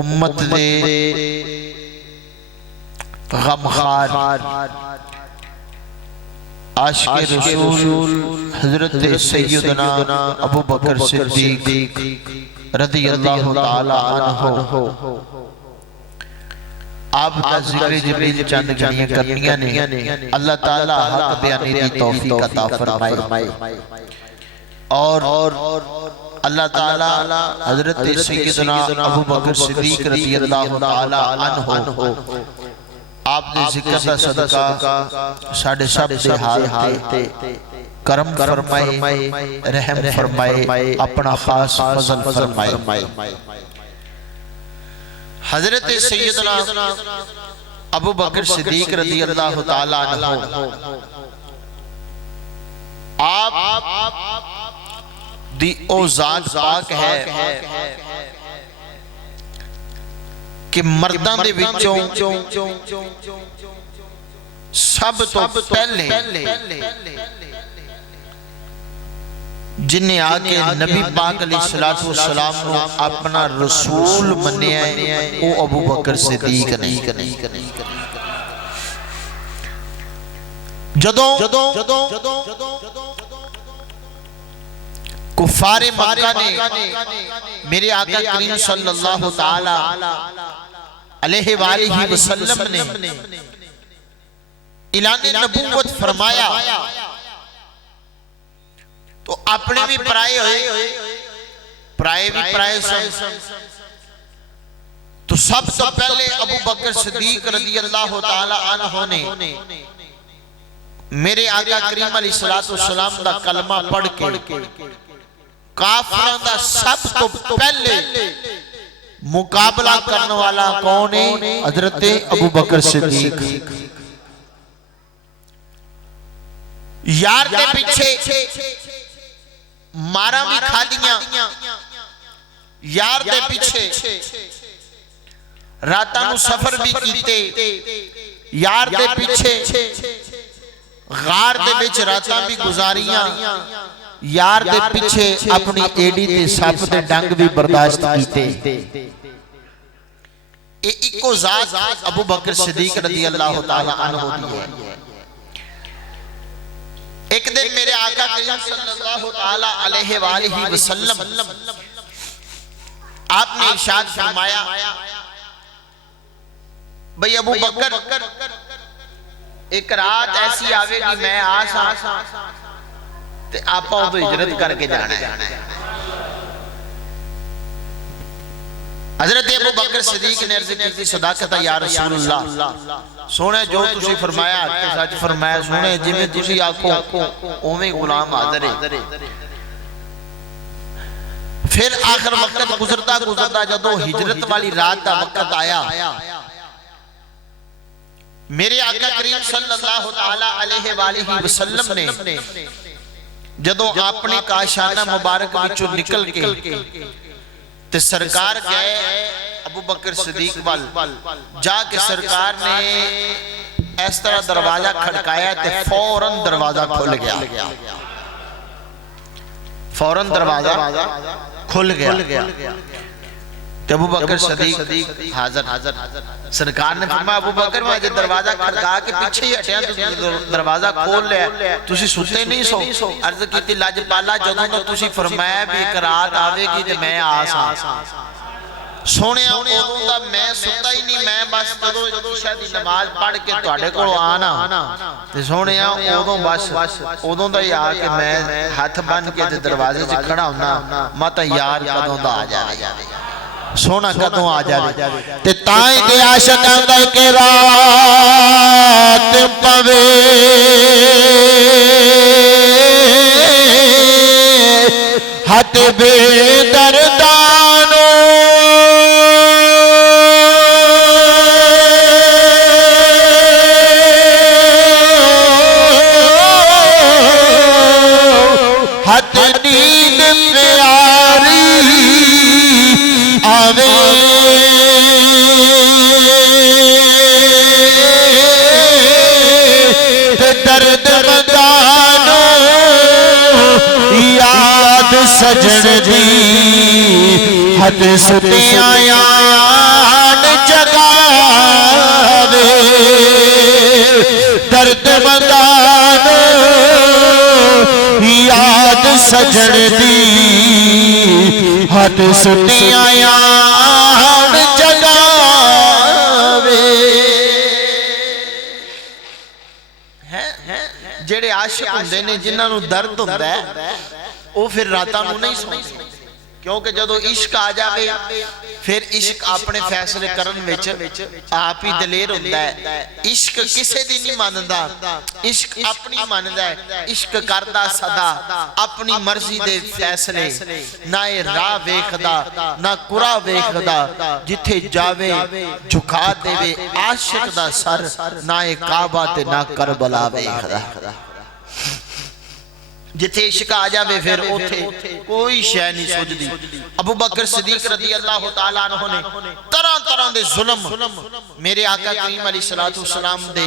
उम्मत दे गमखार आशिक़े रसूल हज़रत सैयदना अबू बकर सिद्दीक़ रज़ियल्लाहु ताला अन्हु आप का ज़िक्र जबरील चंद घड़ियां करनियां ने। अल्लाह ताला हक बयानी दी तौफीक अता फरमाए और अल्लाह ताला हज़रत सैयदना अबू बकर सिद्दीक़ रज़ियल्लाहु ताला अन्हु आपने जिक्र दा सदका साडे सब दे हाल ते करम फरमाए, रहम फरमाए, अपना खास फज़ल फरमाए। हज़रत सैयदना अबू बकर सिद्दीक़ रज़ियल्लाहु ताला अन्हु आप दी ओ ज़ात पाक है कि मर्दां दे विचों सब तो पहले जिन्हें आके नबी पाक अलैहिस्सलातु वस्सलाम को अपना रसूल मन्निया है वो अबू बकर सिद्दीक़ ने। जदों कुफारे मक्का ने मेरे आका करीम सल्लल्लाहु ताला अलैहि वालिहि वसल्लम ने इलाने नबूवत फरमाया तो अपने भी पराए सन। तो सबसे पहले अबू बकर सिद्दीक़ रज़ियल्लाहु ताला अन्हु ने मेरे आका करीम अलैहिस्सलातु वस्सलाम दा कलमा पढ़ के काफिरां दा सब तो पहले मुकाबला करने वाला कौन है? हज़रत अबू बकर सिद्दीक़। यार दे पीछे मारा भी खा दिया, यार दे पीछे रातां नूं सफर भी कीते, यार दे पीछे गार दे विच रातां भी गुजारियां, यार दे पीछे अपनी एडी ते सप दे डंग भी बर्दाश्त कीते। ए इको ज़ात अबू बकर सिद्दीक़ रज़ियल्लाहु ताला अन्हु दी है। एक दिन मेरे आका करीम सल्लल्लाहु ताला अलैहि वालिहि वसल्लम आपने इरशाद फरमाया, भाई अबू बकर एक रात ऐसी आवेगी मैं आसा ते आपा उदों हिजरत करके जाना है। हज़रत अबू बकर सिद्दीक़ ने अर्ज़ की सदाकत या रसूलल्लाह, सोने जो तुसी फरमाया ते सच फरमाया, सोने जिवें तुसी आखो उवें गुलाम हाज़िर है। फिर आखिर वक्त गुजरता गुजरता जदों हिजरत वाली रात का वक्त आया, मेरे आका करीम सल्लल्लाहु ताला अलैहि वालिहि वसल्लम ने जदों अपने काशाना मुबारक विचों निकल के ते सरकार गए अबू बकर सिद्दीक़ वाल, जाके सरकार ने इस तरह दरवाजा खड़काया ते फौरन दरवाजा खुल गया, फौरन दरवाजा खुल गया। ते अबू बकर सिद्दीक़ हाज़िर। सरकार ने फरमाया अबू बकर मैं जे दरवाजा खड़का के पीछे ही हटिया दरवाजा खोल लिया, तुसी सुते नहीं सो। अर्ज कीती लजपाला जदों तो तुसी फरमाया भी एक रात आवेगी ते मैं आसा, सोनिया उदों दा मैं सुता ही नहीं, मैं बस जदों इशा दी नमाज पढ़ के तुहाडे कोल आना ते सोनिया उदों बस उदों दा ही आके मैं हाथ बन के ते दरवाजे च खड़ा हुंदा, मत यार कदों दा आ जावे, सोना कदों आ जावे। ते ताई दे आशिक आंदा के रात पवे हट बेदर्दानो हट नींद प्यारी आवे दर्द बदानो याद सजन दी हद सुते आयान जगावे दर्द मंदान याद सजन दी हद सुते आयान जगावे। जेड़े आशिक हुंदे ने जिन्हां नूं दर्द हुंदा है वो फिर रातां नूं नहीं सौंदे, क्योंकि जदों इश्क आ जाए फिर इश्क अपने फैसले करन विच आप ही दलेर हुंदा है। इश्क किसे दी नहीं मानदा, इश्क अपनी मानदा है। इश्क करदा सदा अपनी मर्जी दे फैसले, ना ये राह वेखदा ना कुरा वेखदा, जिथे जावे झुका देवे आशिक दा सर, ना ये काबा ते ना करबला वेखदा। जिथे इश्क आ जाए फिर उथे कोई शय नहीं सुझदी। अबू बकर सिद्दीक रज़ी अल्लाह तआला अन्हु ने तरह तरह दे जुल्म मेरे आका करीम अलैहिस्सलातु वस्सलाम दे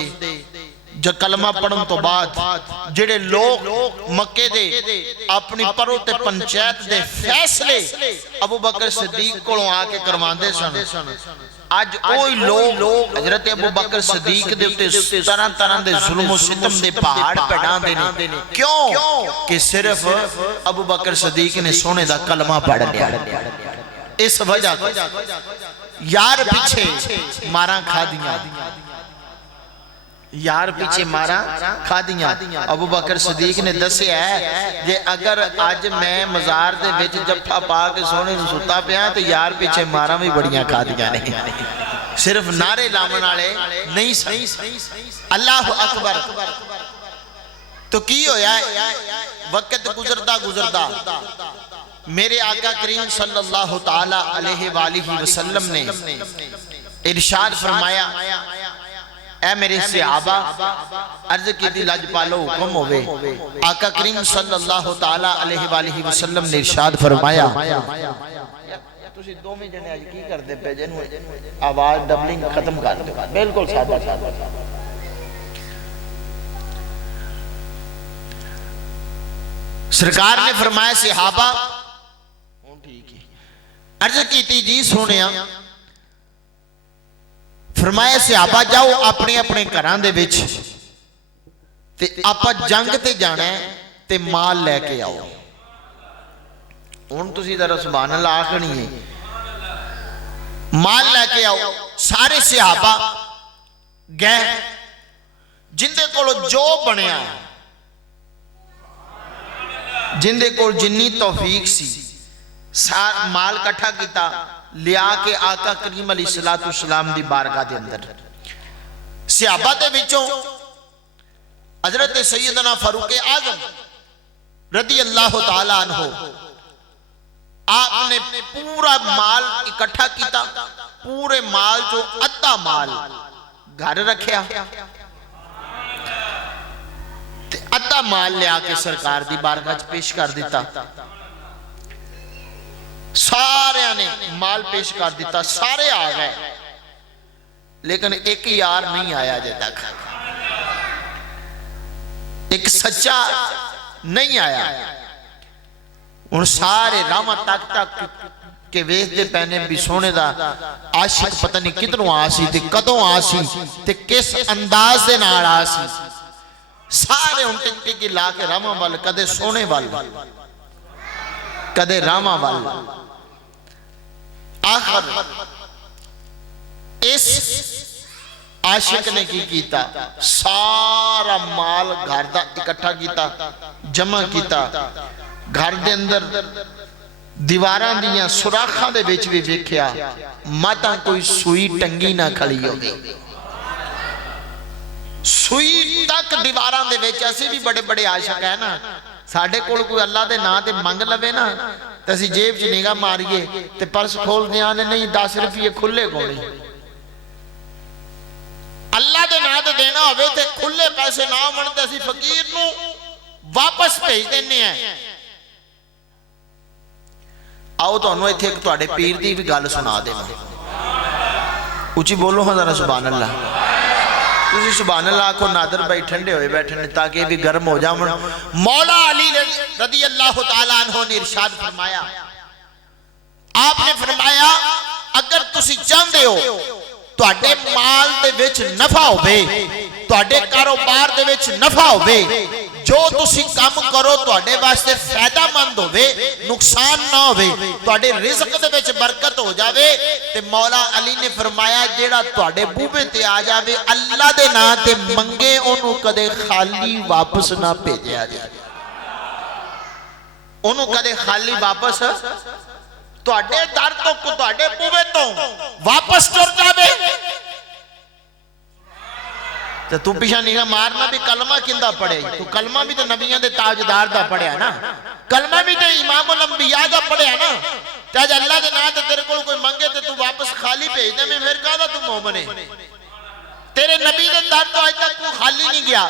जो कलमा पढ़न तो बाद जेड़े लोग मक्के दे अपनी परो ते पंचायत दे फैसले अबू बकर सिद्दीक कोलों आके करवांदे सन, आज ओही लोग हजरत अबू बकर सिद्दीक दे उत्ते तरह तरह दे जुल्म सितम दे पहाड़ पढ़ांदे ने। क्यों कि सिर्फ अबू बकर सिद्दीक ने सोने दा कलमा पढ़ लिया। इस वजह यार पीछे मारा खादियां, यार पीछे मारा खादियां। अबू बकर सिद्दीक ने दसिया है जे अगर आज मैं मजार दे विच जफ्फा पा के सोने नूं सुता पिया तो यार पीछे मारा भी बड़ियां खादियां ने, सिर्फ नारे लावन वाले नहीं सही। अल्लाह अकबर। तो की होया वक्त गुजरदा गुजरदा मेरे आका करीम सल्लल्लाहु ताला अलैहि वसल्लम ने इरशाद फरमाया, ऐ मेरे सहाबा अर्ज की लजपालो हुक्म होवे। आका करीम सल्लल्लाहु ताला अलैहि वसल्लम ने इरशाद फरमाया, तुसी दोवें जने आज की करदे पे जिन्नू आवाज डबलिंग खत्म कर दो, बिल्कुल सादा सादा। सरकार ने फरमाया सहाबा ठीक है, अर्ज की जी सुनिया, फरमाया सहाबा जाओ अपने अपने घरां दे विच ते आपां जंग ते जाना है ते माल लैके आओ। हुण तुसीं जरा सुभान अल्लाह आखनी है, माल लैके आओ। सारे सहाबा गए, जिंदे कोल जो बनया, जिंदे कोल जिन्नी तौफीक सी, माल इकट्ठा किया लिया के आका करीम अलैहिस्सलातु वस्सलाम दी बारगाह दे अंदर। सहाबा दे विचों हजरत सैयदना फारूक आजम रज़ी अल्लाह तआला अन्हु आपने पूरा माल इकट्ठा किया, पूरे माल जो अद्धा माल घर रखिया, अद्धा माल लिया के सरकार दी बारगाह च पेश कर दिता। सारे ने माल पेश कर दिता, सारे आ गए, लेकिन एक यार नहीं आया अजे तक, एक सच्चा नहीं आया। हुण सारे रामा तक तक के वेखदे पैने भी सोने दा आशिक पता नहीं किधरों आ सी ते कदों आ सी ते किस अंदाज दे नाल आ सी। सारे हुण टिक ला के रामा वाल, कदे सोने वाल कदे रामा वाल। आखिर इस आशिक ने की कीता, सारा माल घर दा इकट्ठा किया, जमा किया। घर दे अंदर दीवारां दियां सुराखां दे विच भी वेखिया माता कोई सुई टंगी ना खड़ी होवे, सुई तक दीवारां दे विच। असीं भी बड़े बड़े आशिक है ना, साडे कोल कोई अल्लाह दे नां ते मंग लवे ना ते असीं जेब च निगाह मारीए ते पर्स खोलदे आने नहीं 10 रुपये खुले कोले। अल्लाह दे नां ते देना होवे ते खुले पैसे ना होण ते असीं फकीर नूं वापस भेज देने हैं। आओ तुहानूं इत्थे एक तुहाडे पीर दी भी गल सुना देवां, उची बोलो हाँ जरा सुभान अल्लाह। तुसीं सुभान अल्लाह आखो, नादर भाई ठंडे होए बैठे ने ताकि भी गर्म हो जावन। मौला अली रज़ी अल्लाह तआला अन्हु ने इरशाद फरमाया, आपने फरमाया अगर तुसी चाहते हो तुहाडे माल दे विच नफा होवे, तुहाडे कारोबार दे विच नफा होवे, जो तुसी काम करो तुहाडे वास्ते फायदामंद होवे, नुकसान ना होवे, तुहाडे रिज़्क दे विच बरकत हो जावे, ते मौला अली ने फरमाया जेड़ा तुहाडे बूहे ते आ जावे अल्लाह दे नाम ते मंगे ओनू कदे खाली वापस ना भेजिया जाए, ओनू कदे खाली वापस तुहाडे दर तो तुहाडे बूहे तो वापस तुर जावे। तो तू पिछा निगाह मारना भी कलमा किंदा पढ़े, तू कलमा भी तो नबियां दे ताजदार दा पढ़िया ना, कलमा भी तो इमामुल अंबिया दा पढ़िया ना। ते अज अल्लाह दे नाम ते तेरे कोल कोई मंगे ते तू वापस खाली भेज दे, मैं फिर कहदा तू मोमिन है। तेरे नबी दे दर तो आज तक तू खाली नहीं गया,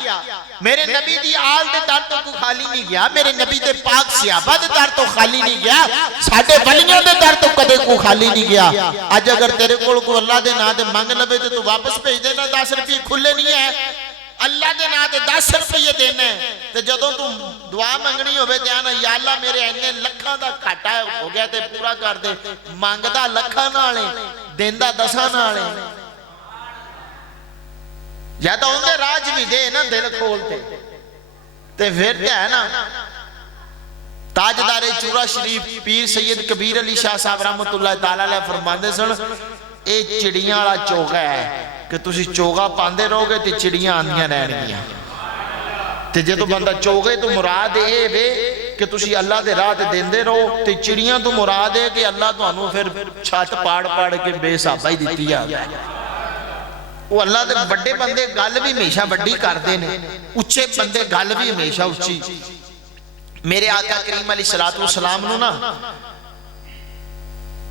मेरे नबी दी आल दे दर तो तू खाली नहीं गया, मेरे नबी दे पाक सहाबा दे दर तो खाली नहीं गया, साडे वलियां दे दर तो कदे को खाली नहीं गया। आज अगर तेरे कोल कोई अल्लाह दे नाम ते मंग लवे ते तू वापस भेज देना, 10 रुपये खुले नहीं है, अल्लाह दे नाम ते 10 रुपये देना है। ते जदों तू दुआ मंगनी होवे ते आना या अल्लाह मेरे इन्ने लखां दा घाटा हो गया ते पूरा कर दे, मंगदा लखां नाल है, देंदा 10 नाल है। या तो उनके राज भी दे ना दिल खोलते, ते फिर क्या है ना। ताजदारे चूरा शरीफ पीर सैयद कबीर अली शाह साहब रहमतुल्लाह ताला अलैह फरमाते सन, ये चिड़ियां वाला चोगा है कि तुसी चोगा पांदे रहोगे ते चिड़ियां आंदियां रहणगियां। ते जो बंदा चोगे तो मुराद ये वे कि तुसी अल्लाह दे राह ते देंदे रहो, ते चिड़ियां तो मुराद है कि अल्लाह तुहानू फिर छत पाड़ पाड़ के बेहिसाबा ही दित्ती आ। वो अल्लाह दे बड़े बंदे गल भी हमेशा वड्डी करते हैं, उच्चे बंदे गल भी हमेशा उच्ची। मेरे आका करीम अलैहिस्सलातु वस्सलाम नू ना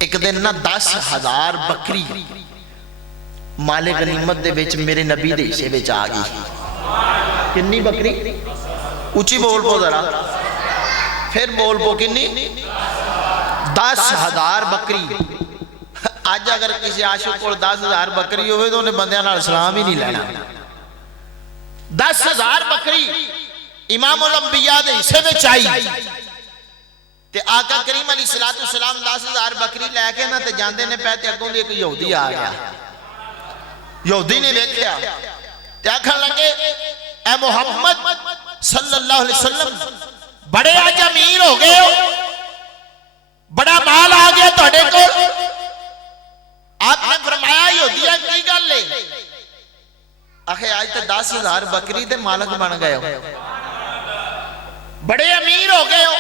एक दिन ना 10,000 बकरी माले गनीमत दे विच मेरे नबी दे हिस्से विच आ गई। कितनी बकरी? उच्ची बोल पो जरा, फिर बोल पो कितनी? 10,000 बकरी। आज अगर किसी आशिक को 10,000 बकरी हो तो उन्हें बंदियां नाल सलाम ही नहीं लेना। 10,000 बकरी इमामुल अंबिया दे हिस्से विच आई ते आका करीम अलैहिस्सलातु वस्सलाम 10,000 बकरी लैके ना ते जांदे ने पै ते अगों दी एक यहूदी आ गया। यहूदी ने वेख्या ते आखन लगे ए मुहम्मद सल्लल्लाहु अलैहि वसल्लम बड़े अज अमीर हो गए हो, बड़ा माल आ गया तुहाडे कोल। आपने फरमाया यहूदिया की गल है? आखे आज तो 10,000 बकरी दे मालक बन गए हो, बड़े अमीर हो गए हो।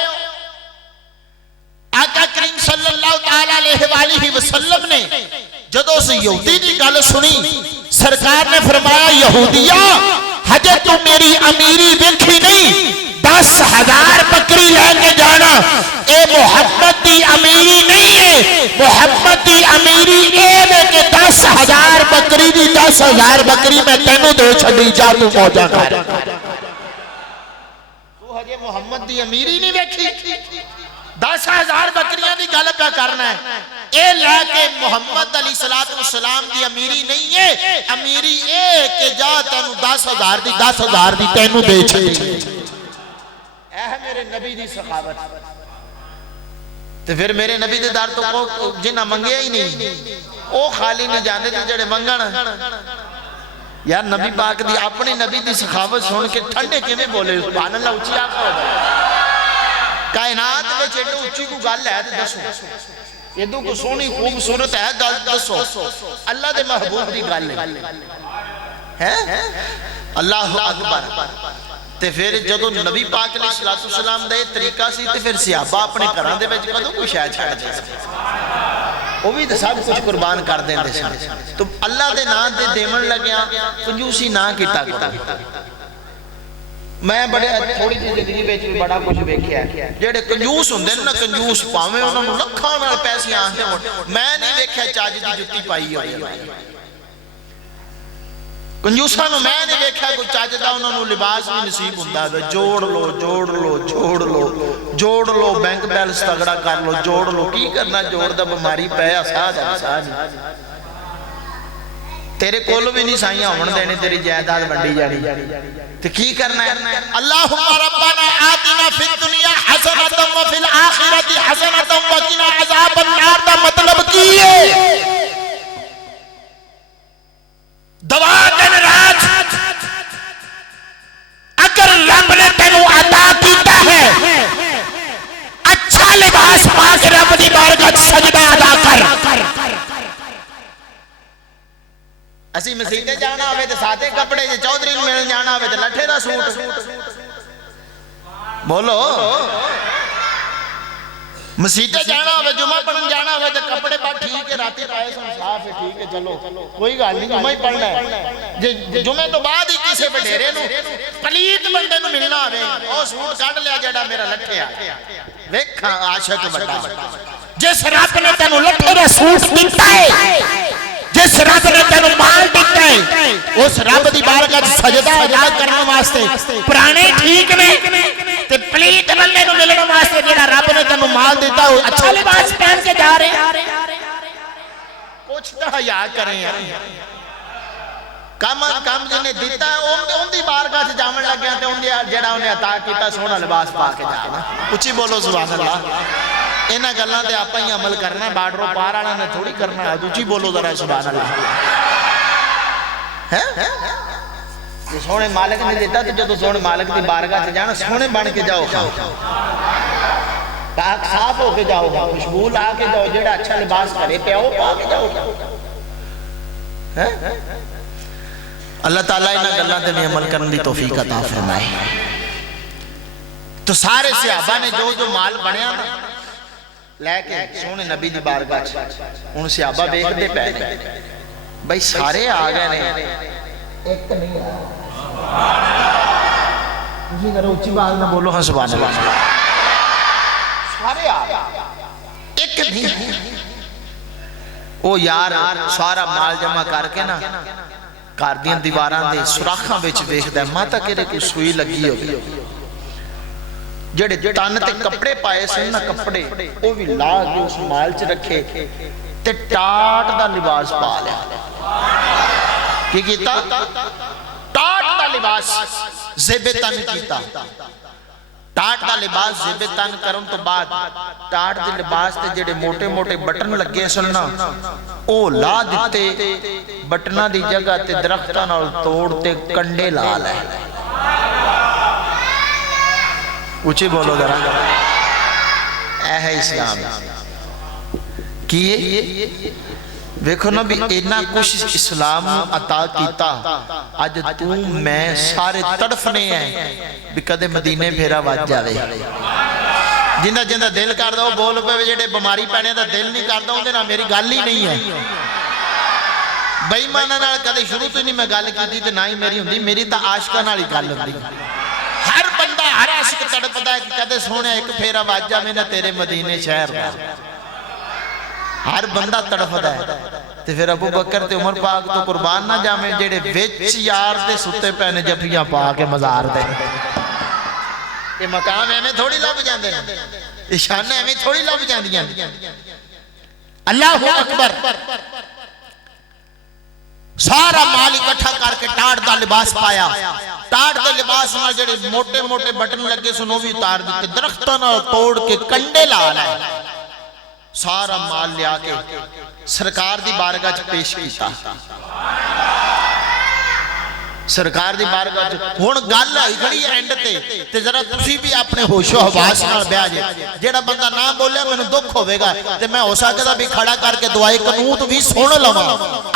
आका करीम सल्लल्लाहु ताला अलैहि वसल्लम ने जदों उस यहूदी की गल सुनी, सरकार ने फरमाया यहूदिया हजे तू मेरी अमीरी देखी नहीं, 10,000 बकरी लेके जाना ए मोहम्मद की अमीरी नहीं है। मोहम्मद की अमीरी ए कि 10,000 बकरी दी 10,000 बकरी मैं तेनू दे छड़ी, जा तू मौजा कर। तू हजे मोहम्मद की अमीरी नहीं देखी, 10,000 बकरियां की गल पे करना है। ए लेके मोहम्मद अलैहिस्सलातु वस्सलाम की अमीरी नहीं है, अमीरी ए कि जा तेनू 10,000 दी 10,000 दी तेनू दे छड़ी। ऐ मेरे नबी दी सखावत। ते फिर मेरे नबी दे दर तो को जिन्ना मंगया ही नहीं वो खाली नहीं जाते जेड़े मंगण। यार नबी पाक दी अपने नबी दी सखावत सुन के ठंडे किवें बोले? सुभान अल्लाह, उच्ची आखो। कायनात विच एडो उच्ची को गल है ते दसो, एदो को सोहनी खूबसूरत है गल दसो, अल्लाह दे महबूब दी गल है। अल्लाहु अकबर। ते फिर जदों नबी पाक अलैहिस्सलातु वस्सलाम दा तरीका सी ते फिर सहाबा अपने घरां दे विच कदों कोई शै छड्ड दे, वो भी तो सब कुछ कुर्बान कर देंदे सन। तो अल्लाह दे नाम ते देवन लग्या कंजूसी ना कीता करो। मैं बड़े थोड़ी जी जिंदगी विच बड़ा कुछ वेख्या, जेड़े कंजूस हुंदे ने ना, कंजूस भावें उन्हां नूं लखां नाल पैसे आंदे होण, मैं नहीं वेख्या चज दी जुत्ती पाई होई। कंजूसा नूं मैं नहीं वेख्या कोई चज दा उन्हां नूं लिबास भी नसीब हुंदा है। जोड़ लो जोड़ लो जोड़ लो जोड़ लो, बैंक बैलेंस तगड़ा कर लो, जोड़ लो। की करना जोड़ दा? बीमारी पै साह तेरे कोल भी नहीं साइयां होण देने, तेरी जायदाद वंडी जानी, ते की करना है? अल्लाहुम्मा रब्बना आतिना फिद दुनिया हसनतम व फिल आखिरति हसनतम व किना अज़ाबन नार दा मतलब की है? दवा दिन रात अगर रब ने तेनू अता कीता है, अच्छा लिबास पा के रब दी बारगाह सजदा अदा कर। असी मसीते जाना होवे ते सादे कपड़े, जे चौधरी नूं मिलण जाना होवे ते लठे दा सूट। बोलो, मसीते जाना होवे, जुमा पढ़न जाना होवे ते कपड़े पा ठीक है, राती पाए सन साफ है, ठीक है, चलो कोई गल नहीं, जुमा ही पढ़ना है। जे जुमे तो बाद ही किसी बडेरे नूं पलीत बंदे नूं मिलना होवे, ओ सूट कढ लिया जेड़ा मेरा लठिया, वेखा आशिक बड़ा। जिस रब ने तेनू लठे दा सूट दिता है, जिस रब ने तेनू माल दिता है, उस रब दी बारगाह सजदा अदा करने वास्ते पुराने ठीक ने ते पलीत बंदे नूं मिलने वास्ते जेड़ा रब ने तेनू माल दिता हो, अच्छा लिबास पहन के जा रहे। कुछ तो हया करें यार, काम काम जिन्हें दिता उनकी बारगाह च जावन लग गया ते उनदी जेड़ा उन्हें अता कीता सोहना लिबास पा के जाना। उच्ची बोलो सुभान अल्लाह। इन्हां गल्लां ते आपां ही अमल करना, बार्डरों पार वाला ने थोड़ी करना है। उच्ची बोलो जरा सुभान अल्लाह। है जे सोहने मालिक ने दिता ते जदों सोहने मालिक दी बारगाह च जाना, सोहने बन के जाओ, पाक साफ होके जाओ, खुशबू ला के जाओ, जेड़ा अच्छा लिबास करे प्याओ पा के जाओ। हैं अल्लाह ताला इन्हां गल्लां ते भी अमल करने की तौफीक अता फरमाए। तो सारे सहाबा ने जो जो माल बनया ना लैके सोहने नबी दी बारगाह च, हुण सहाबा वेखदे पै ने भाई सारे आ गए ने, एक नहीं आया। तुसीं करो उच्ची आवाज़ में बोलो हाँ सुभान अल्लाह। सारे आ गए, एक नहीं। ओ यार सारा माल जमा करके ना घर दी दीवारां दे सुराखां विच वेखदा, माता किहड़े कोई सूई लगी होगी, जेड़े तन ते कपड़े पाए सन ना, कपड़े वो भी ला के उस माल च रखे ते टाट दा लिबास पा लिया। की कीता? टाट दा लिबास ज़ेबे तन कीता। टाट दा लिबास ज़ेबे तन करन तो बाद टाट दे लिबास ते जेड़े मोटे मोटे बटन लगे सन ना, ओ ला दिते, बटना दी जगह ते दरख्तां नाल तोड़ ते कंडे ला ले। ऊंची बोलो जरा। ऐ है इस्लाम की वेखो ना भी इन्ना कुछ इस्लाम अता कीता, अज तू मैं सारे तड़फने हैं भी कदे मदीने फेरा वज जावे। जिंदा जिंदा दिल करदा वो बोल पे, जेडे बीमारी पैने दा दिल नहीं करदा उहदे नाल मेरी गल ही नहीं है। बेईमानां नाल कदे शुरू तो नहीं मैं गल कीती ते ना ही मेरी हुंदी, मेरी तां आशिकां नाल ही गल हुंदी। हर बंदा हर आशिक तड़पदा है कि कदे सोहणे एक फेरा वज जावे ना तेरे मदीने शहर दा। हर बंदा तड़फदा है। ते फिर अबू बकर ते उमर पाक तो कुर्बान ना जावे, जेड़े विच यार दे सुते पैने जफियां पा के मजार दे। ये मकाम एवें थोड़ी लभ जांदे ने, ये शानां एवें थोड़ी लभ जांदियां। अल्लाहु अकबर। सारा माल इकट्ठा करके टाट दा लिबास पाया। टाट दे लिबास नाल जेड़े मोटे मोटे बटन लगे सन वो भी उतार दिते, दरख्तां नाल तोड़ के कंडे ला लाए। सारा माल लिया के सरकार दी बारगाह च पेश किया। सरकार दी बारगाह च हुण गल आई खड़ी एंड ते जरा तुसी भी अपने होशो हवास नाल बैठ जे। जेड़ा बंदा ना बोले मैनूं दुख होवेगा ते मैं हो सकदा भी खड़ा करके दुआए कनूत भी सुन लवां।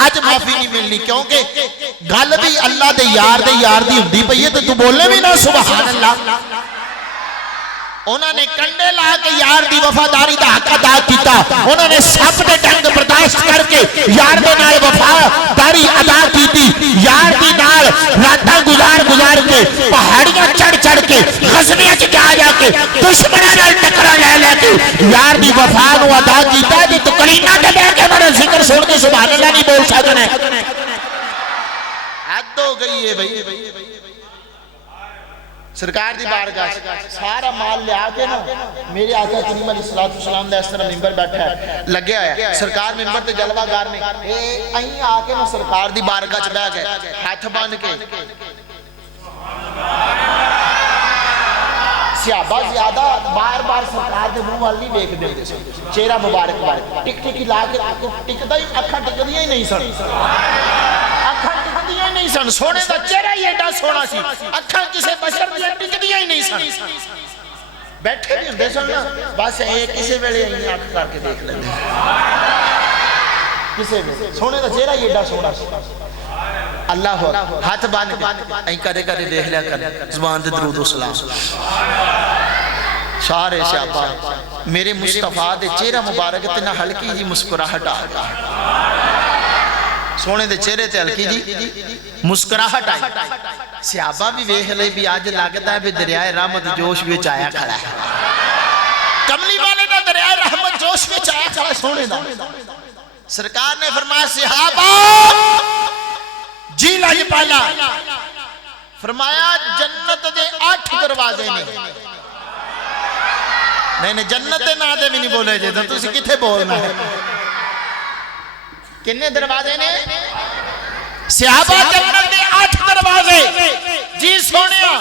अज माफी नहीं मिलनी, क्योंकि गल भी अल्लाह दे यार दी हुंदी पई है ते तू बोले भी ना सुभान अल्लाह। उन्होंने कंडे ला के यार दी वफादारी का हक अदा किया। उन्होंने सब के डंग बर्दाश्त करके यार दे नाल वफादारी अदा की। यार दी नाल रातां गुजार के पहाड़ियां चढ़ के गज़नियां च जाके दुश्मनां नाल टकरा ले के यार दी वफा नूं अदा कीता। जे तू कलीना ते बैठ के मेरा जिक्र सुन के सुभान अल्लाह नहीं बोल सकदा, हद हो गई है भाई। सरकार दी बारगाह सारा माल लिया के ना मेरे आका करीम अलैहिस्सलाम दा इस तरह मिंबर बैठा है लगे होया सरकार मिंबर ते जलवागार ने ए अहीं आके मैं सरकार दी बारगाह च बैठ गए हाथ बांध के सहाबा ज्यादा बार-बार सरकार दे मुंह वाल नहीं देखदे चेहरा मुबारक वाला टिक टिक ला के टिकदा ही अखां टिकदियां ही नहीं सन अखां टिकदियां ही नहीं सन सोने दा चेहरा ही एडा सोना सी अखां किसे बशर दी टिकदियां ही नहीं सन बैठे भी हुंदे सन ना बस ए किसे वेले अहीं अख करके देख लेंदे किसे वेले सोने दा चेहरा ही एडा सोना सी अल्लाह हाथ बांध के कदे कदे देख लिया कर जुबान ते दरूद व सलाम सारे सहाबा मेरे मुस्तफा दे चेहरा मुबारक ते ना हल्की जी मुस्कुराहट आ सोने दे चेहरे ते हल्की जी मुस्कुराहट आई सहाबा भी वेख ले भी आज लगदा है भी दरियाए रहमत जोश विच आया खड़ा है कमली वाले दा दरियाए रहमत जोश विच आया खड़ा सोने दा सरकार ने फरमाया सहाबा जी लाजपाला फरमाया जन्नत दे 8 दरवाजे ने नहीं जन्नत दे ना दे भी नहीं बोले जे तो तुसी किथे बोलना है कितने दरवाजे ने सहाबा जन्नत दे 8 दरवाजे जी सोनिया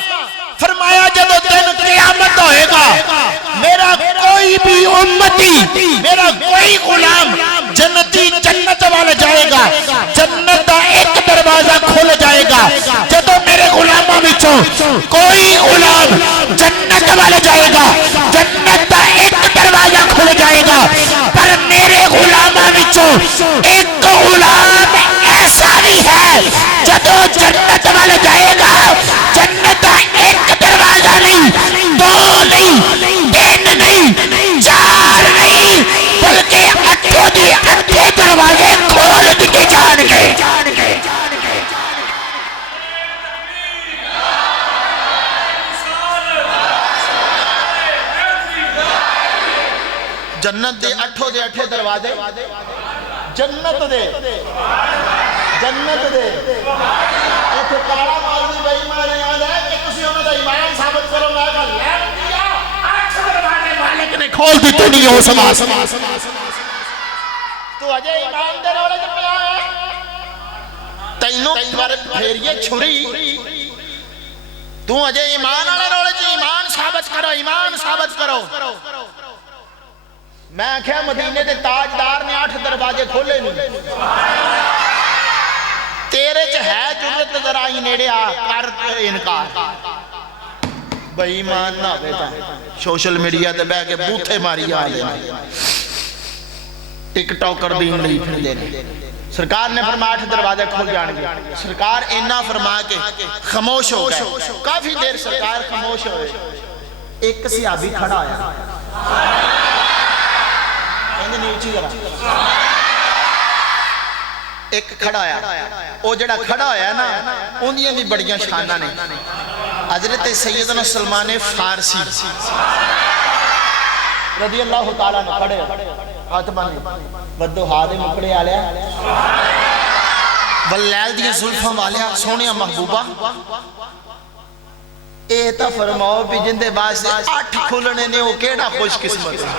फरमाया जब दिन क़यामत होएगा मेरा कोई भी उम्मती मेरा कोई गुलाम जन्नती जन्नत वाले जाएगा जन्नत का एक दरवाजा खुल जाएगा जब मेरे गुलामों विचों कोई गुलाम जन्नत वाले जाएगा जन्नत का एक दरवाजा खुल जाएगा पर मेरे गुलामों विचों एक गुलाम ऐसा भी है जब जन्नत वाले जाएगा जन्नत का एक दरवाजा नहीं 2 नहीं 3 नहीं 4 नहीं बल्कि 8 दरवाजे खोल दिए जाएंगे जन्नत दे 8 दरवाजे जन्नत दे इत्थे काला मौलवी बेईमान याद है कि तुसी उन्हां दा ईमान साबित करो मैं कह ले दिया 8 दरवाजे मालिक ने खोल दिते नहीं हो समास तू अजे ईमान दे रोले च पिया है तैनू पर फेरिए छुरी तू अजे ईमान वाले रोले च ईमान साबित करो मैं आख्या मदीने के ताजदार ने 8 दरवाजे खोले नहीं तेरे च है जुर्रत जरा ही नेड़े आ कर इनकार बेईमान ना बेटा सोशल मीडिया ते बह के बूथे मारी आ ले टिकटॉकर दीन नहीं फिरदे ने सरकार ने फरमाया 8 दरवाजे खुल जाएंगे सरकार इन्ना फरमा के खामोश हो गए काफी देर सरकार खामोश हो गए एक सहाबी खड़ा आया एक खड़ा आया वो जड़ा खड़ा होया ना उन्दियां भी बड़ियां शाना ने हजरत सैयदना सलमान फारसी रज़ी अल्लाह तआला ने खड़े हाथ बन्ने वद्दो हादे मुकड़े आलिया वल्लैल दी जुल्फां वालिया सोहणिया महबूबा ए तां फरमाओ भी जिंदे वास्ते 8 खुलने ने वो केड़ा खुशकिस्मत है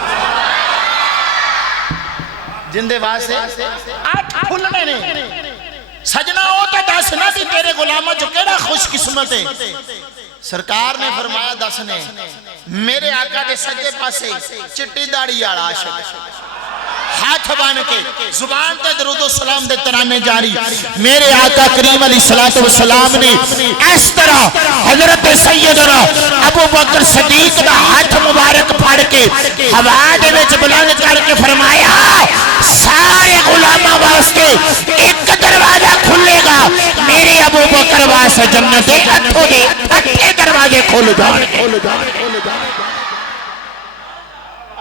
जिंदे वास्ते 8 खुलने ने सजना ओ तो दस ना भी तेरे गुलामां च केड़ा खुशकिस्मत है सरकार ने फरमाया दस ने मेरे आका दे सज्जे पासे चिट्टी दाढ़ी वाला आशिक हाथ बांध के जुबान ते दरूद व सलाम दे तराने जारी मेरे आका करीम अलैहिस्सलातु वस्सलाम ने इस तरह हजरत सैयदना अबू बकर सिद्दीक दा हाथ मुबारक फाड़ के हवा दे विच बुलंद करके फरमाया सारे गुलामां वास्ते एक दरवाजा खुलेगा मेरे अबू बकर वास्ते जन्नत दे 8 दरवाजे खुल जाएंगे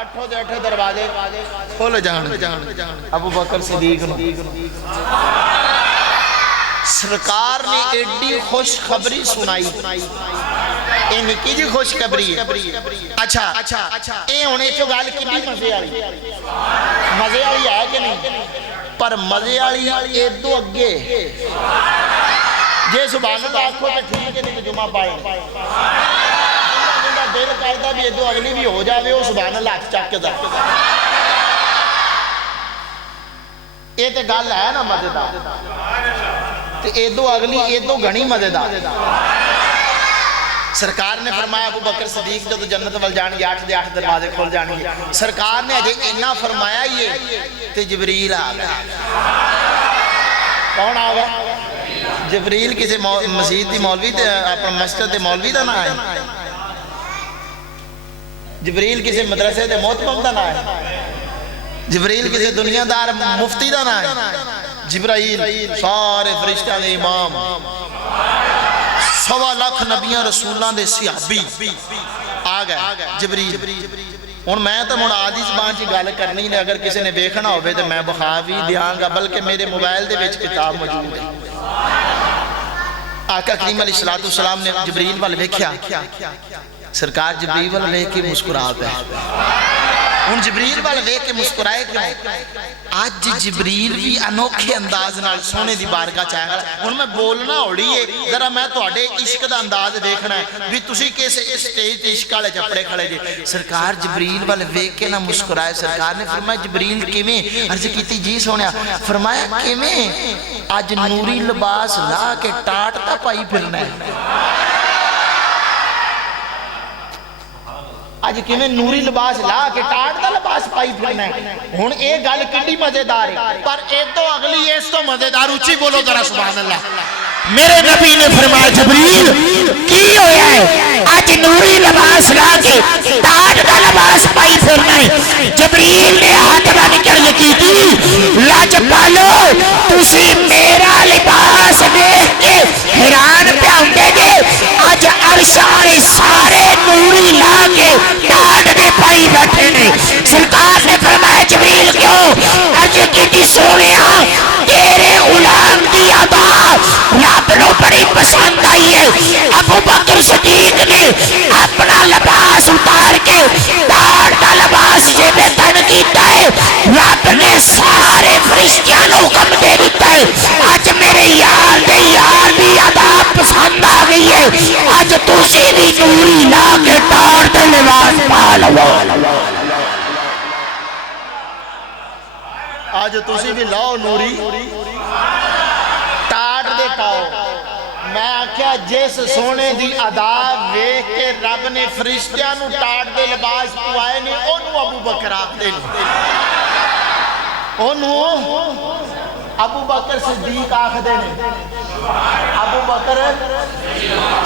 8 दरवाजे खोल जान अबू बकर सिद्दीक सरकार ने एडी खुशखबरी सुनाई ए निकी जी खुशखबरी अच्छा ए हुणे चो गल कितनी मजे वाली है कि नहीं पर मजे वाली ए तो अगे जे सुभान अल्लाह आखो तो ठीक है नहीं जुमा पाए दिल करता भी इदों अगली भी हो जाए, वो सुभान अल्लाह हाथ चक के दस। ये तो गल है ना मजेदार, इदों अगली इदों घनी मजेदार। सरकार ने फरमाया अबू बकर सदीक जब जन्नत वाल जाएंगे 8 के 8 दरवाजे खुल जाएंगे। सरकार ने अजे इन्ना फरमाया ही है तो जिबरील आ गया। कौन आ गया? जिबरील किसी मस्जिद की मौलवी अपना मस्जिद के मौलवी का नाम है? जिबरील किसी मदरसे के मोहतम का नाम है? जिबरील किसी दुनियादार मुफ्ती का नाम है? जिब्राइल सारे फरिश्तों के इमाम, 1.25 लाख नबियां रसूलों के सिहाबी आ गए जिबरील। हुण मैं तो मुड़ आदि ज़बान च गल करनी ने, अगर किसी ने देखना हो तो मैं बखा भी देंगा, बल्कि मेरे मोबाइल के विच किताब मौजूद है। आका करीम अलैहिस्सलातु वस्सलाम ने जिबरील वाल वेख्या, सरकार जिबरील वाल वेख के मुस्कुरा पे। हुण जिबरील वाल वेख के मुस्कुराए क्यों? अज जिबरील भी अनोखे अंदाज नाल सोने दी बारगाह च आया। हुण मैं बोलना हौली है, जरा मैं तुहाडे इश्क दा अंदाज देखना है भी तुसीं किस स्टेज ते इश्क वाले चपड़े खड़े जे। सरकार जिबरील वाल वेख के ना मुस्कुराए। सरकार ने फरमाया जिबरील किवें? अर्ज कीती जी सोहणिया। फरमाया किवें? अज नूरी लिबास ला के टाट ता पाई फिरना है। अज किवें नूरी लिबास ला के टाट दा लिबास पाई फिरना है। हुण ये गल कितनी मजेदार है, पर ए तो अगली इस तो मजेदार। उची बोलो जरा सुभान अल्लाह। मेरे नबी ने फरमाया जिबरील की होया है? अज नूरी लिबास ला के टाट दा लिबास पाई फिरना है। जिबरील ने हाथ बन कर की लज पालो, तुसी मेरा लिबास देख के हैरान पे होंदे जे। अज अरशां सारे नूरी ला के टाट दे पाई बैठे ने। सरकार ने फरमाया जिबरील क्यों? अर्ज की सोनिया तेरे गुलाम की अदा रब को बड़ी पसंद आई है। अबू बकर सदीक ने अपना लिबास उतार के टाट का लिबास जेबे तन कीता है। रब ने सारे फरिश्तियां को हुक्म दे दिता है, अज मेरे यार दे यार की अदा पसंद आ गई है। अज तुसी भी नूरी ला के टाट का लिबास पा लवो। अज तुसी भी लाओ नूरी टाट दे पाओ। मैं आख्या जिस सोने दी अदा वेख के रब ने फरिश्तियां नूं टाट दे लिबास पवाए ने, ओनू अबू बकर आखदे ने। ओनू अबू बकर सिद्दीक आखदे ने। अबू बकर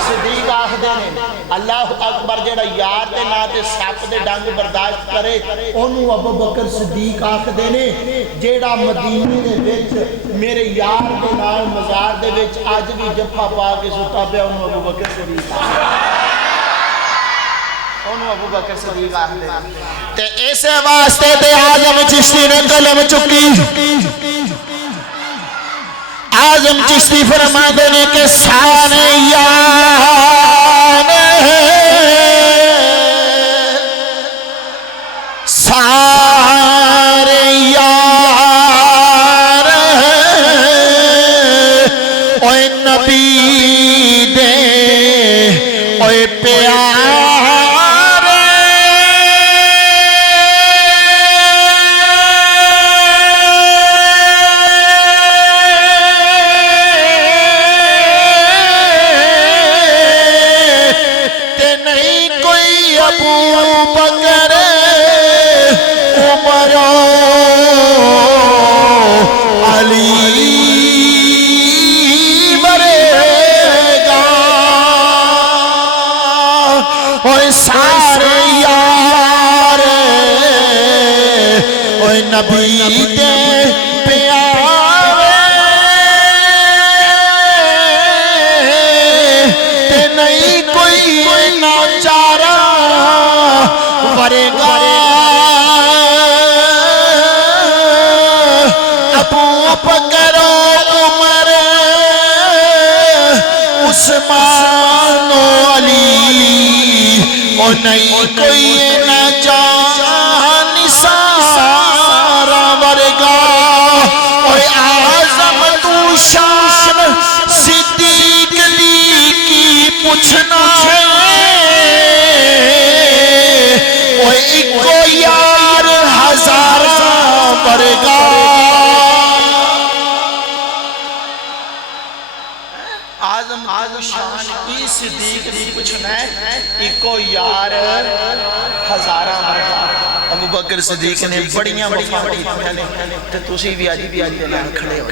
सिद्दीक आखदे ने। अल्लाह अकबर जेड़ा यार दे नां ते सप दे डंग बर्दाश्त करे, ओनू अबू बकर सिद्दीक आखदे ने। जेड़ा मदीने दे विच मेरे यार दे नाल मज़ार दे विच अज भी जप्पा पा के सुता पिया, ओनू अबू बकर सिद्दीक अबू बकर सिद्दीक आखदे ते इस वास्ते ते आजम चिश्ती ने कलम चुकी। आजम चिश्ती फरमाते ने के सारे यार सारे यार ओए नबी दे ओए प्यार नबी दे प्यारे ते नहीं कोई नाचारा वरेगा। अबू बकर उमर उस्मान अली ओ नहीं कोई नाचारा आजम तू शान सिद्दीक दी की पूछना है। तू शान की सिद्दीक दी पुछना है इको यार हजारा अबू बकर सिद्दीक ने बड़ियां वफावां ने ते तुसी भी अज दे नाल खड़े हो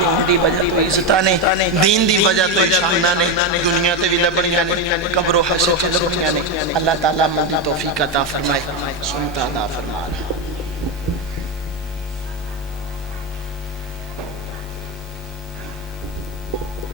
दीन दी वजह तो इज्जतां ने दीन दी वजह तो शानां ने दुनिया ते भी लबणियां ने कब्रो हशर च लबणियां ने अल्लाह ताला मदद तौफीक अता फरमाए सुनता अता फरमाए।